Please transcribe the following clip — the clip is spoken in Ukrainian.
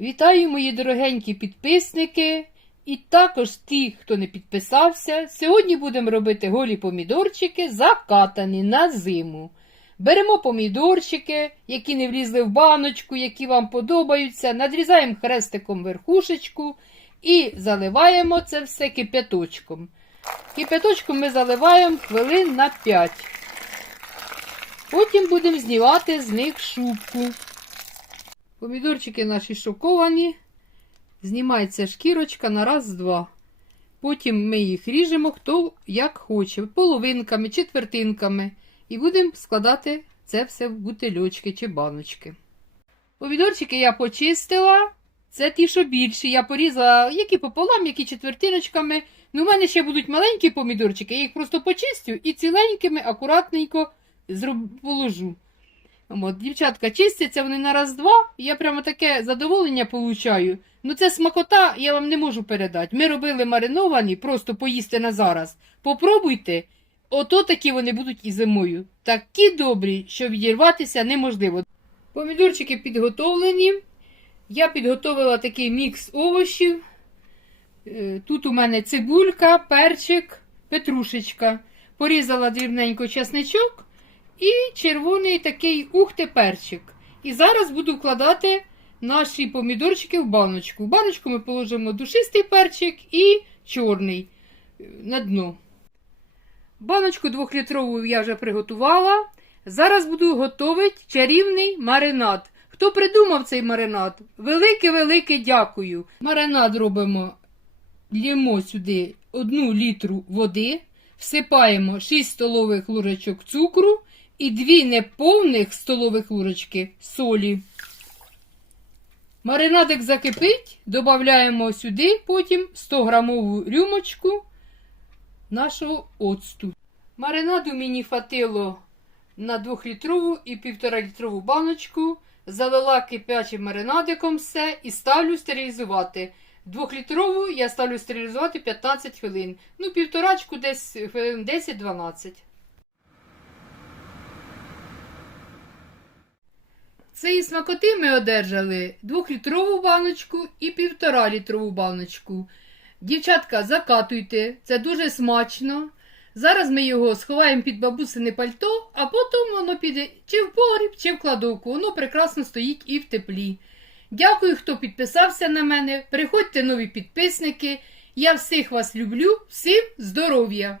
Вітаю, мої дорогенькі підписники, і також ті, хто не підписався. Сьогодні будемо робити голі помідорчики, закатані на зиму. Беремо помідорчики, які не влізли в баночку, які вам подобаються, надрізаємо хрестиком верхушечку і заливаємо це все кип'яточком. Кип'яточком ми заливаємо хвилин на 5. Потім будемо знімати з них шубку. Помідорчики наші шоковані. Знімається шкірочка на раз-два. Потім ми їх ріжемо хто як хоче, половинками, четвертинками. І будемо складати це все в бутильочки чи баночки. Помідорчики я почистила. Це ті, що більші. Я порізала які пополам, які четвертиночками. Ну, у мене ще будуть маленькі помідорчики, я їх просто почистю і ціленькими, акуратненько положу. От, дівчатка чистяться вони на раз-два, я прямо таке задоволення получаю. Ну це смакота, я вам не можу передати. Ми робили мариновані, просто поїсти на зараз. Попробуйте, ото такі вони будуть і зимою. Такі добрі, що відірватися неможливо. Помідорчики підготовлені. Я підготовила такий мікс овочів. Е, Тут у мене цибулька, перчик, петрушечка. Порізала дрібненько часничок і червоний такий ухти перчик. І зараз буду вкладати наші помідорчики в баночку. В баночку ми положимо душистий перчик і чорний е, на дно. Баночку двохлітрову я вже приготувала. Зараз буду готувати чарівний маринад. Хто придумав цей маринад? Велике-велике дякую. Маринад робимо, лємо сюди 1 літру води, всипаємо 6 столових ложечок цукру і 2 неповних столових ложечки солі. Маринадик закипить, додаємо сюди потім 100 грамову рюмочку нашого оцту. Маринаду мені хватило на 2-літрову і 1,5-літрову баночку. Залила кипячим маринадиком все і ставлю стерилізувати. Двохлітрову я ставлю стерилізувати 15 хвилин. Ну, півторачку десь хвилин 10-12. Цієї смакоти ми одержали 2-літрову баночку і 1,5-літрову баночку. Дівчатка, закатуйте, це дуже смачно. Зараз ми його сховаємо під бабусине пальто, а потім воно піде чи в погріб, чи в кладовку. Воно прекрасно стоїть і в теплі. Дякую, хто підписався на мене. Приходьте нові підписники. Я всіх вас люблю, всім здоров'я!